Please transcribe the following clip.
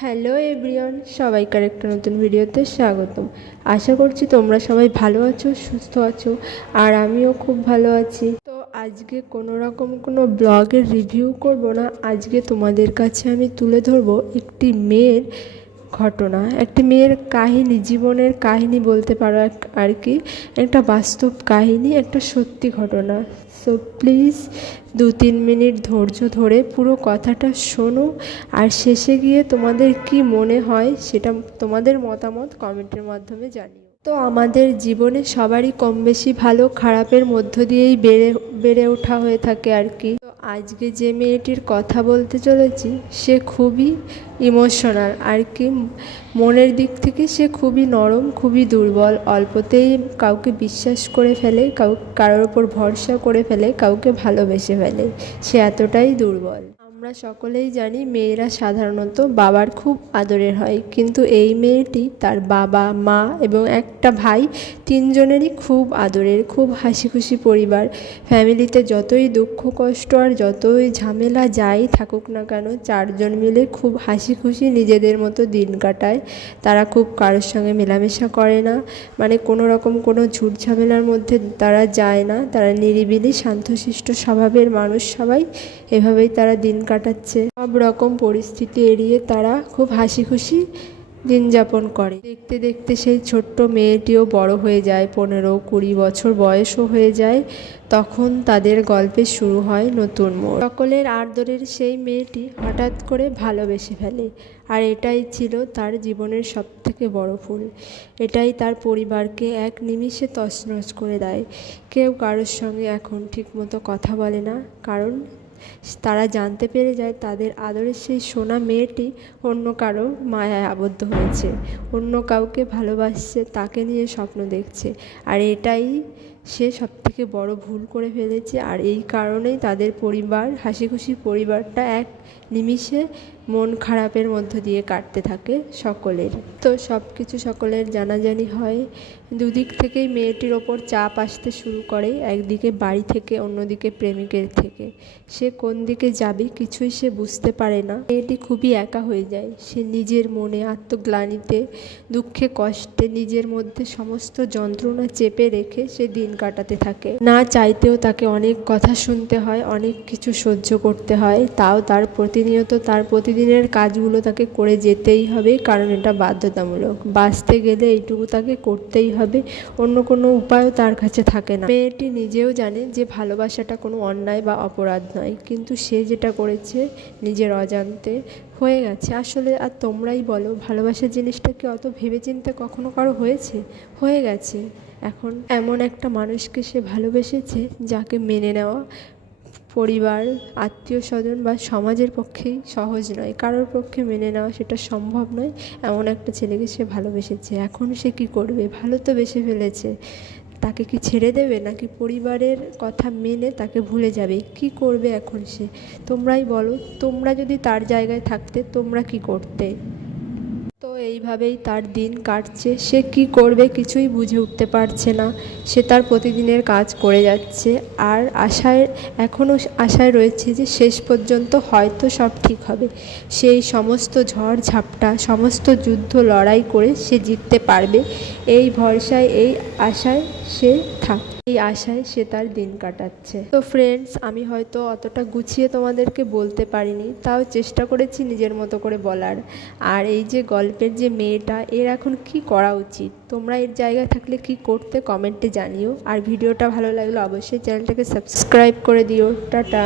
Hello everyone, সবাইকার একটা নতুন ভিডিওতে স্বাগতম। আশা করছি তোমরা সবাই ভালো আছো, সুস্থ আছো, আর আমিও খুব ভালো আছি। তো আজকে কোনো রকম কোনো ব্লগের রিভিউ করব না। আজকে তোমাদের কাছে আমি তুলে ধরবো একটি মেয়ের ঘটনা, একটি মেয়ের কাহিনী, জীবনের কাহিনী বলতে পারো আর কি। একটা বাস্তব কাহিনী, একটা সত্যি ঘটনা। সো প্লিজ 2-3 মিনিট ধৈর্য ধরে পুরো কথাটা শোনো, আর শেষে গিয়ে তোমাদের কি মনে হয় সেটা তোমাদের মতামত কমেন্টের মাধ্যমে জানিও। তো আমাদের জীবনে সবারই কম বেশি ভালো খারাপের মধ্য দিয়েই বেড়ে ওঠা হয়ে থাকে আর কি। তো আজকে যে মেয়েটির কথা বলতে চলেছি সে খুবই ইমোশনাল আর কি। মনের দিক থেকে সে খুবই নরম, খুবই দুর্বল, অল্পতেই কাউকে বিশ্বাস করে ফেলে, কারোর ওপর ভরসা করে ফেলে, কাউকে ভালোবেসে ফেলে। সে এতটাই দুর্বল। আমরা সকলেই জানি মেয়েরা সাধারণত বাবার খুব আদরের হয়, কিন্তু এই মেয়েটি তার বাবা, মা এবং একটা ভাই, তিনজনেরই খুব আদরের, খুব হাসি খুশি পরিবার। ফ্যামিলিতে যতই দুঃখ কষ্ট আর যতই ঝামেলা যাই থাকুক না কেন, চারজন মিলে খুব হাসি খুশি নিজেদের মতো দিন কাটায়। তারা খুব কারোর সঙ্গে মেলামেশা করে না, মানে কোনো রকম কোনো ঝুট ঝামেলার মধ্যে তারা যায় না। তারা নিরিবিলি শান্তশিষ্ট স্বভাবের মানুষ সবাই। এভাবেই তারা দিন কাটাচ্ছে। সব রকম পরিস্থিতি এড়িয়ে তারা খুব হাসি খুশি দিন যাপন করে। দেখতে দেখতে সেই ছোট্ট মেয়েটিও বড় হয়ে যায়, 15-20 বছর বয়সও হয়ে যায়। তখন তাদের গল্পে শুরু হয় নতুন মোড়। সকলের আদরের সেই মেয়েটি হঠাৎ করে ভালোবেসে ফেলে, আর এটাই ছিল তার জীবনের সবথেকে বড় ভুল। এটাই তার পরিবারকে এক নিমিষে তছনছ করে দেয়। কেউ কারোর সঙ্গে এখন ঠিকমতো কথা বলে না, কারণ তারা জানতে পেরে যায় তাদের আদরের সেই সোনা মেয়েটি অন্য কারো মায়ায় আবদ্ধ হয়েছে, অন্য কাউকে ভালোবাসছে, তাকে নিয়ে স্বপ্ন দেখছে। আর এটাই সে সবথেকে বড় ভুল করে ফেলেছে। আর এই কারণেই তাদের পরিবার, হাসি খুশি পরিবারটা এক নিমিষে মন খারাপের মধ্য দিয়ে কাটতে থাকে সকলের। তো সব কিছু সকলের জানাজানি হয়। দুদিক থেকেই মেয়েটির ওপর চাপ আসতে শুরু করে, একদিকে বাড়ি থেকে, অন্যদিকে প্রেমিকের থেকে। সে কোন দিকে যাবে কিছুই সে বুঝতে পারে না। মেয়েটি খুবই একা হয়ে যায়। সে নিজের মনে আত্মগ্লানিতে, দুঃখে কষ্টে নিজের মধ্যে সমস্ত যন্ত্রণা চেপে রেখে সে দিন কাটাতে থাকে। না চাইতেও তাকে অনেক কথা শুনতে হয়, অনেক কিছু সহ্য করতে হয়। তাও তার প্রতিনিয়ত তার প্রতিদিনের কাজগুলো তাকে করে যেতেই হবে, কারণ এটা বাধ্যতামূলক। বাঁচতে গেলে এইটুকু তাকে করতেই হবে, অন্য কোনো উপায়ও তার কাছে থাকে না। মেয়েটি নিজেও জানে যে ভালোবাসাটা কোনো অন্যায় বা অপরাধ নয়, কিন্তু সে যেটা করেছে নিজের অজান্তে হয়ে গেছে। আসলে আর তোমরাই বলো, ভালোবাসার জিনিসটা কি অত ভেবেচিন্তে কখনো কারো হয়েছে? হয়ে গেছে। এখন এমন একটা মানুষকে সে ভালোবেসেছে যাকে মেনে নেওয়া পরিবার, আত্মীয় স্বজন বা সমাজের পক্ষেই সহজ নয়, কারোর পক্ষে মেনে নেওয়া সেটা সম্ভব নয়। এমন একটা ছেলেকে সে ভালোবেসেছে। এখন সে কি করবে? ভালো তো বেসে ফেলেছে, তাকে কি ছেড়ে দেবে, নাকি পরিবারের কথা মেনে তাকে ভুলে যাবে? কি করবে এখন সে? তোমরাই বলো, তোমরা যদি তার জায়গায় থাকতে তোমরা কি করতে? তো এইভাবেই তার দিন কাটছে। সে কি করবে কিছুই বুঝে উঠতে পারছে না। সে তার প্রতিদিনের কাজ করে যাচ্ছে, আর এখনও আশায় রয়েছে যে শেষ পর্যন্ত হয়তো সব ঠিক হবে। সেই সমস্ত ঝড় ঝাপটা, সমস্ত যুদ্ধ লড়াই করে সে জিততে পারবে, এই ভরসায়, এই আশায় সে এই আশায় সে তার দিন কাটাচ্ছে। তো ফ্রেন্ডস, আমি হয়তো অতটা গুছিয়ে তোমাদেরকে বলতে পারিনি, তাও চেষ্টা করেছি নিজের মতো করে বলার। আর এই যে গল্পের যে মেয়েটা, এর এখন কি করা উচিত, তোমরা এর জায়গায় থাকলে কি করতে কমেন্টে জানিও। আর ভিডিওটা ভালো লাগলে অবশ্যই চ্যানেলটাকে সাবস্ক্রাইব করে দিও। টাটা।